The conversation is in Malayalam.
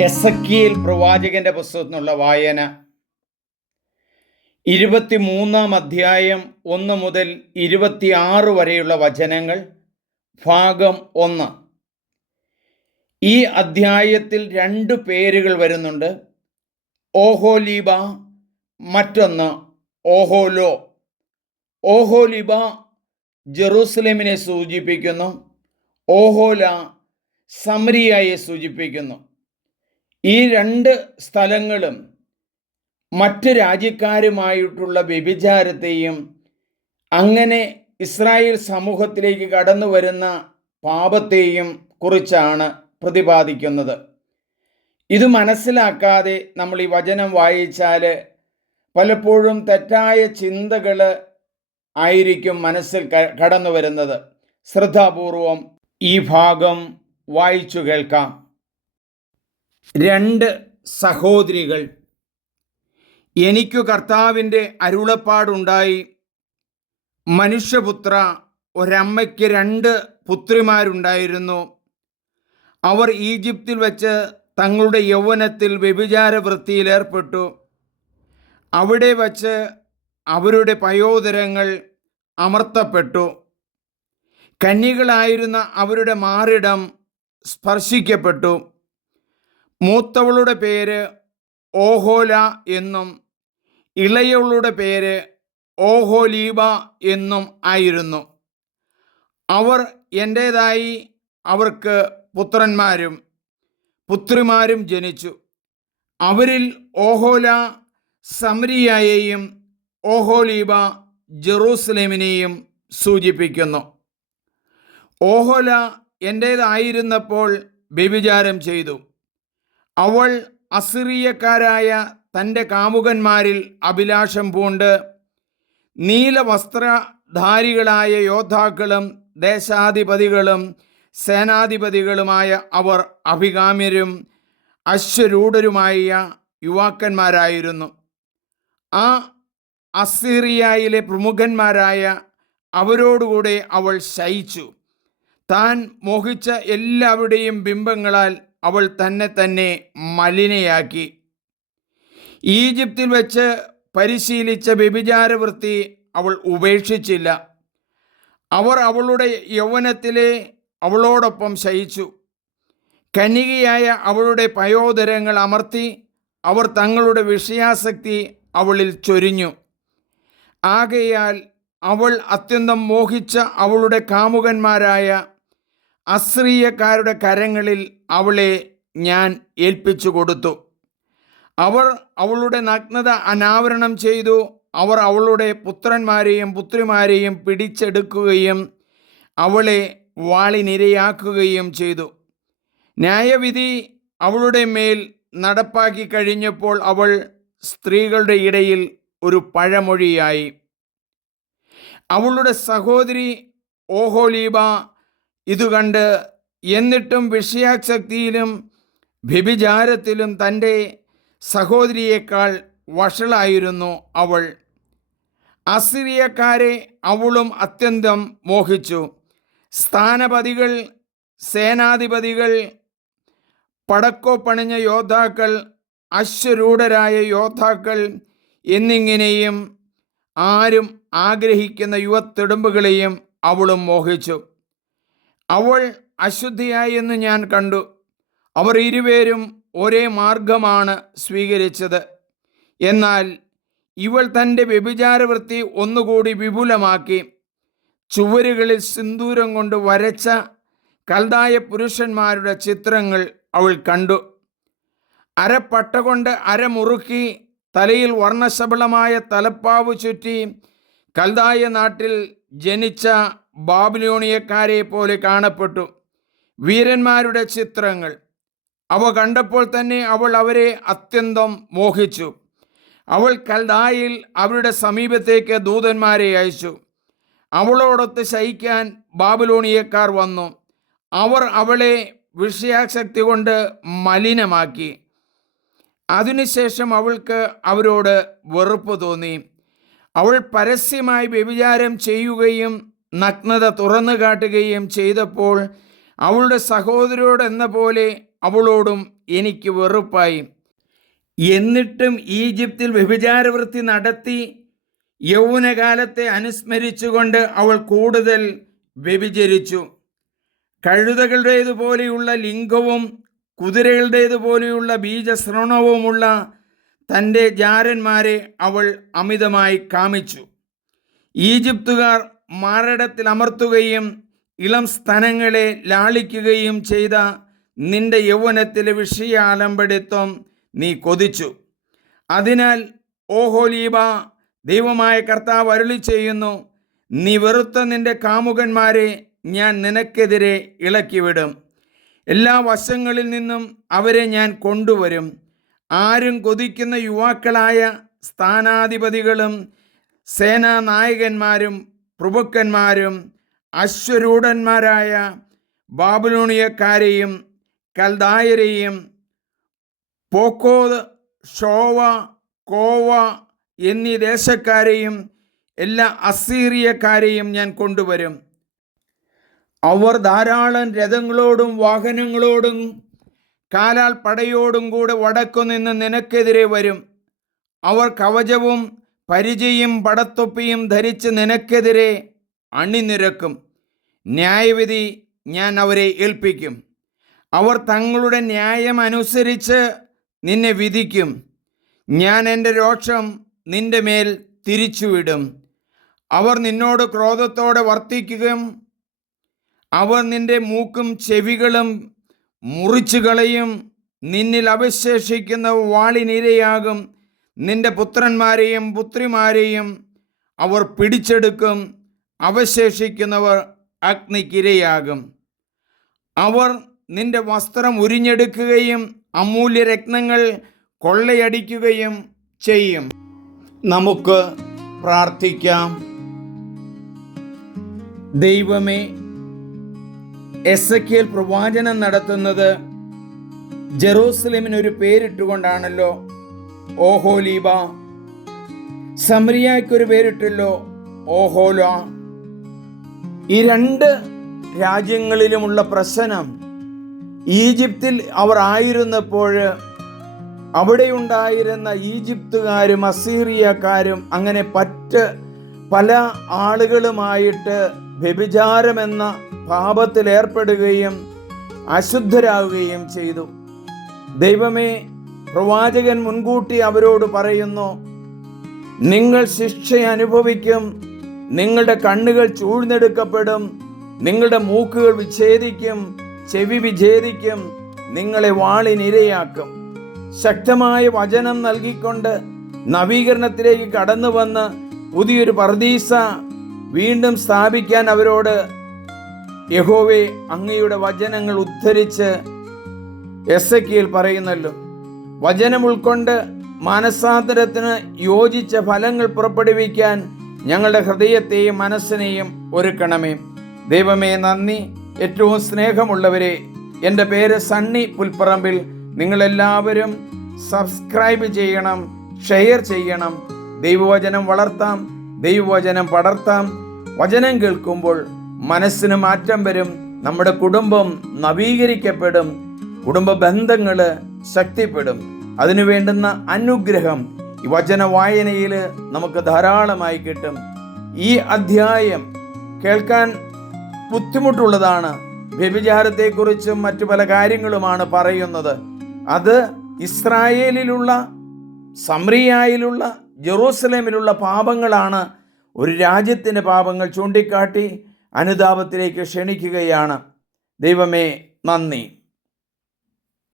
എസ് എൽ പ്രവാചകന്റെ പുസ്തകത്തിനുള്ള വായന വായന. ഇരുപത്തിമൂന്നാം അധ്യായം ഒന്ന് മുതൽ ഇരുപത്തിയാറ് വരെയുള്ള വചനങ്ങൾ ഭാഗം ഒന്ന്. ഈ അധ്യായത്തിൽ രണ്ട് പേരുകൾ വരുന്നുണ്ട്. ഓഹോലിബ മറ്റൊന്ന് ഓഹോലോ. ഓഹോലിബ ജെറൂസലേമിനെ സൂചിപ്പിക്കുന്നു. ഓഹോല സമരിയായെ സൂചിപ്പിക്കുന്നു. ഈ രണ്ട് സ്ഥലങ്ങളും മറ്റ് രാജ്യക്കാരുമായിട്ടുള്ള വ്യഭിചാരത്തെയും അങ്ങനെ ഇസ്രായേൽ സമൂഹത്തിലേക്ക് കടന്നു വരുന്ന പാപത്തെയും കുറിച്ചാണ് പ്രതിപാദിക്കുന്നത്. ഇത് മനസ്സിലാക്കാതെ നമ്മൾ ഈ വചനം വായിച്ചാൽ പലപ്പോഴും തെറ്റായ ചിന്തകൾ ആയിരിക്കും മനസ്സിൽ കടന്നു വരുന്നത്. ശ്രദ്ധാപൂർവം ഈ ഭാഗം വായിച്ചു കേൾക്കാം. രണ്ട് സഹോദരികൾ. എനിക്കു കർത്താവിന്റെ അരുളപ്പാടുണ്ടായി. മനുഷ്യപുത്ര ഒരമ്മയ്ക്ക് രണ്ട് പുത്രിമാരുണ്ടായിരുന്നു. അവർ ഈജിപ്തിൽ വെച്ച് തങ്ങളുടെ യൗവനത്തിൽ വ്യഭിചാര വൃത്തിയിലേർപ്പെട്ടു അവിടെ വച്ച് അവരുടെ പയോദരങ്ങൾ അമർത്തപ്പെട്ടു. കന്യകളായിരുന്ന അവരുടെ മാറിടം സ്പർശിക്കപ്പെട്ടു. മൂത്തവളുടെ പേര് ഓഹോല എന്നും ഇളയവളുടെ പേര് ഓഹോലീബ എന്നും ആയിരുന്നു. അവർ എന്റേതായി അവർക്ക് പുത്രന്മാരും പുത്രിമാരും ജനിച്ചു. അവരിൽ ഓഹോല സമരിയായെയും ഓഹോലീബ ജെറൂസലേമിനെയും സൂചിപ്പിക്കുന്നു. ഓഹോല എന്റേതായിരുന്നപ്പോൾ വ്യഭിചാരം ചെയ്തു. അവൾ അസിറിയക്കാരായ തന്റെ കാമുകന്മാരിൽ അഭിലാഷം പൂണ്ട്. നീലവസ്ത്രധാരികളായ യോദ്ധാക്കളും ദേശാധിപതികളും സേനാധിപതികളുമായ അവർ അഭികാമ്യരും അശ്വരൂഢരുമായ യുവാക്കന്മാരായിരുന്നു. ആ അസീറിയയിലെ പ്രമുഖന്മാരായ അവരോടുകൂടെ അവൾ ശയിച്ചു. താൻ മോഹിച്ച എല്ലാവരുടെയും ബിംബങ്ങളാൽ അവൾ തന്നെ തന്നെ മലിനയാക്കി. ഈജിപ്തിൽ വെച്ച് പരിശീലിച്ച വ്യഭിചാരവൃത്തി അവൾ ഉപേക്ഷിച്ചില്ല. അവർ അവളുടെ യൗവനത്തിലെ അവളോടൊപ്പം ശയിച്ചു. കന്യകയായ അവളുടെ പയോദരങ്ങൾ അമർത്തി അവർ തങ്ങളുടെ വിഷയാസക്തി അവളിൽ ചൊരിഞ്ഞു. ആകയാൽ അവൾ അത്യന്തം മോഹിച്ച അവളുടെ കാമുകന്മാരായ അശ്രീയക്കാരുടെ കരങ്ങളിൽ അവളെ ഞാൻ ഏൽപ്പിച്ചു കൊടുത്തു. അവർ അവളുടെ നഗ്നത അനാവരണം ചെയ്തു. അവർ അവളുടെ പുത്രന്മാരെയും പുത്രിമാരെയും പിടിച്ചെടുക്കുകയും അവളെ വാളിനിരയാക്കുകയും ചെയ്തു. ന്യായവിധി അവളുടെ മേൽ നടപ്പാക്കി കഴിഞ്ഞപ്പോൾ അവൾ സ്ത്രീകളുടെ ഇടയിൽ ഒരു പഴമൊഴിയായി. അവളുടെ സഹോദരി ഓഹോലീബ ഇത് കണ്ട് എന്നിട്ടും വിഷയാസക്തിയിലും വ്യഭിചാരത്തിലും തന്റെ സഹോദരിയേക്കാൾ വഷളായിരുന്നു അവൾ. അസിറിയക്കാരെ അവളും അത്യന്തം മോഹിച്ചു. സ്ഥാനപതികൾ സേനാധിപതികൾ പടക്കോ പണിഞ്ഞ യോദ്ധാക്കൾ അശ്വരൂഢരായ യോദ്ധാക്കൾ എന്നിങ്ങനെയും ആരും ആഗ്രഹിക്കുന്ന യുവത്തെടുമ്പുകളെയും അവളും മോഹിച്ചു. അവൾ അശുദ്ധിയായി എന്ന് ഞാൻ കണ്ടു. അവർ ഇരുവരും ഒരേ മാർഗമാണ് സ്വീകരിച്ചത്. എന്നാൽ ഇവൾ തന്റെ വ്യഭിചാരവൃത്തി ഒന്നുകൂടി വിപുലമാക്കി. ചുവരുകളിൽ സിന്ദൂരം കൊണ്ട് വരച്ച കൽതായ പുരുഷന്മാരുടെ ചിത്രങ്ങൾ അവൾ കണ്ടു. അരപ്പട്ട കൊണ്ട് അരമുറുക്കി തലയിൽ വർണശബളമായ തലപ്പാവ് ചുറ്റി കൽതായ നാട്ടിൽ ജനിച്ച ബാബിലോണിയക്കാരെ പോലെ കാണപ്പെട്ടു. വീരന്മാരുടെ ചിത്രങ്ങൾ. അവ കണ്ടപ്പോൾ തന്നെ അവൾ അവരെ അത്യന്തം മോഹിച്ചു. അവൾ കൽദായിൽ അവരുടെ സമീപത്തേക്ക് ദൂതന്മാരെ അയച്ചു. അവളോടൊത്ത് ശയിക്കാൻ ബാബിലോണിയക്കാർ വന്നു. അവർ അവളെ വിഷയാസക്തി കൊണ്ട് മലിനമാക്കി. അതിനുശേഷം അവൾക്ക് അവരോട് വെറുപ്പ് തോന്നി. അവൾ പരസ്യമായി വ്യഭിചാരം ചെയ്യുകയും നഗ്നത തുറന്നു കാട്ടുകയും ചെയ്തപ്പോൾ അവളുടെ സഹോദരിയോട് എന്ന പോലെ അവളോടും എനിക്ക് വെറുപ്പായി. എന്നിട്ടും ഈജിപ്തിൽ വ്യഭിചാരവൃത്തി നടത്തി യൗവനകാലത്തെ അനുസ്മരിച്ചുകൊണ്ട് അവൾ കൂടുതൽ വ്യഭിചരിച്ചു. കഴുതകളുടേതുപോലെയുള്ള ലിംഗവും കുതിരകളുടേതുപോലെയുള്ള ബീജശ്രവണവുമുള്ള തന്റെ ജാരന്മാരെ അവൾ അമിതമായി കാമിച്ചു. ഈജിപ്തുകാർ മാരടത്തിൽ അമർത്തുകയും ഇളം സ്തനങ്ങളെ ലാളിക്കുകയും ചെയ്ത നിന്റെ യൗവനത്തിലെ വിഷയാലമ്പടിത്വം നീ കൊതിച്ചു. അതിനാൽ ഓഹോലീബ ദൈവമായ കർത്താവ് അരുളി ചെയ്യുന്നു നീ വെറുത്ത നിന്റെ കാമുകന്മാരെ ഞാൻ നിനക്കെതിരെ ഇളക്കിവിടും. എല്ലാ വശങ്ങളിൽ നിന്നും അവരെ ഞാൻ കൊണ്ടുവരും. ആരും കൊതിക്കുന്ന യുവാക്കളായ സ്ഥാനാധിപതികളും സേനാനായകന്മാരും പ്രഭുക്കന്മാരും അശ്വരൂഢന്മാരായ ബാബുലോണിയക്കാരെയും കൽദായരെയും പോക്കോത് ഷോവ കോവ എന്നീ ദേശക്കാരെയും എല്ലാ അസീറിയക്കാരെയും ഞാൻ കൊണ്ടുവരും. അവർ ധാരാളം രഥങ്ങളോടും വാഹനങ്ങളോടും കാലാൽ പടയോടും കൂടെ വടക്കു നിന്ന് നിനക്കെതിരെ വരും. അവർ കവചവും പരിചയും പടത്തൊപ്പിയും ധരിച്ച് നിനക്കെതിരെ അണിനിരക്കും. ന്യായവിധി ഞാൻ അവരെ ഏൽപ്പിക്കും. അവർ തങ്ങളുടെ ന്യായം അനുസരിച്ച് നിന്നെ വിധിക്കും. ഞാൻ എന്റെ രോഷം നിന്റെ മേൽ തിരിച്ചുവിടും. അവർ നിന്നോട് ക്രോധത്തോടെ വർത്തിക്കുകയും അവർ നിന്റെ മൂക്കും ചെവികളും മുറിച്ചു കളയും നിന്നിൽ അവശേഷിക്കുന്ന വാളിനിരയാകും. നിന്റെ പുത്രന്മാരെയും പുത്രിമാരെയും അവർ പിടിച്ചെടുക്കും അവശേഷിക്കുന്നവർ അഗ്നിക്കിരയാകും. അവർ നിന്റെ വസ്ത്രം ഉരിഞ്ഞെടുക്കുകയും അമൂല്യരത്നങ്ങൾ കൊള്ളയടിക്കുകയും ചെയ്യും. നമുക്ക് പ്രാർത്ഥിക്കാം. ദൈവമേ എസക്കിയൽ പ്രവാചനം നടത്തുന്നത് ജെറൂസലേമിനൊരു പേരിട്ടുകൊണ്ടാണല്ലോ ഓഹോലീബ. സമരിയായ്ക്കൊരു പേരിട്ടല്ലോ ഓഹോല. ഈ രണ്ട് രാജ്യങ്ങളിലുമുള്ള പ്രശ്നം ഈജിപ്തിൽ അവർ ആയിരുന്നപ്പോൾ അവിടെയുണ്ടായിരുന്ന ഈജിപ്തുകാരും അസീറിയക്കാരും അങ്ങനെ പറ്റ് പല ആളുകളുമായിട്ട് വ്യഭിചാരമെന്ന പാപത്തിൽ ഏർപ്പെടുകയും അശുദ്ധരാകുകയും ചെയ്തു. ദൈവമേ പ്രവാചകൻ മുൻകൂട്ടി അവരോട് പറയുന്നു നിങ്ങൾ ശിക്ഷ അനുഭവിക്കും നിങ്ങളുടെ കണ്ണുകൾ ചൂഴ്ന്നെടുക്കപ്പെടും നിങ്ങളുടെ മൂക്കുകൾ വിച്ഛേദിക്കും ചെവി വിച്ഛേദിക്കും നിങ്ങളെ വാളിനിരയാക്കും ശക്തമായ വചനം നൽകിക്കൊണ്ട് നവീകരണത്തിലേക്ക് കടന്നു വന്ന് പുതിയൊരു പർദീസ വീണ്ടും സ്ഥാപിക്കാൻ അവരോട് യഹോവെ അങ്ങയുടെ വചനങ്ങൾ ഉദ്ധരിച്ച് എസ് എ പറയുന്നല്ലോ. വചനം ഉൾക്കൊണ്ട് മാനസാന്തരത്തിന് യോജിച്ച ഫലങ്ങൾ പുറപ്പെടുവിക്കാൻ ഞങ്ങളുടെ ഹൃദയത്തെയും മനസ്സിനെയും ഒരുക്കണമേ. ദൈവമേ നന്ദി. ഏറ്റവും സ്നേഹമുള്ളവരെ എന്റെ പേര് സണ്ണി പുൽപ്പറമ്പിൽ. നിങ്ങളെല്ലാവരും സബ്സ്ക്രൈബ് ചെയ്യണം ഷെയർ ചെയ്യണം. ദൈവവചനം വളർത്താം ദൈവവചനം പടർത്താം. വചനം കേൾക്കുമ്പോൾ മനസ്സിന് മാറ്റം വരും നമ്മുടെ കുടുംബം നവീകരിക്കപ്പെടും. കുടുംബ ബന്ധങ്ങൾ ശക്തിപ്പെടും. അതിനു വേണ്ടുന്ന അനുഗ്രഹം ഈ വചന വായനയിൽ നമുക്ക് ധാരാളമായി കിട്ടും. ഈ അധ്യായം കേൾക്കാൻ ബുദ്ധിമുട്ടുള്ളതാണ്. വ്യഭിചാരത്തെക്കുറിച്ചും മറ്റു പല കാര്യങ്ങളുമാണ് പറയുന്നത്. അത് ഇസ്രായേലിലുള്ള സംറിയായിലുള്ള ജെറൂസലേമിലുള്ള പാപങ്ങളാണ്. ഒരു രാജ്യത്തിന്റെ പാപങ്ങൾ ചൂണ്ടിക്കാട്ടി അനുതാപത്തിലേക്ക് ക്ഷണിക്കുകയാണ്. ദൈവമേ നന്ദി.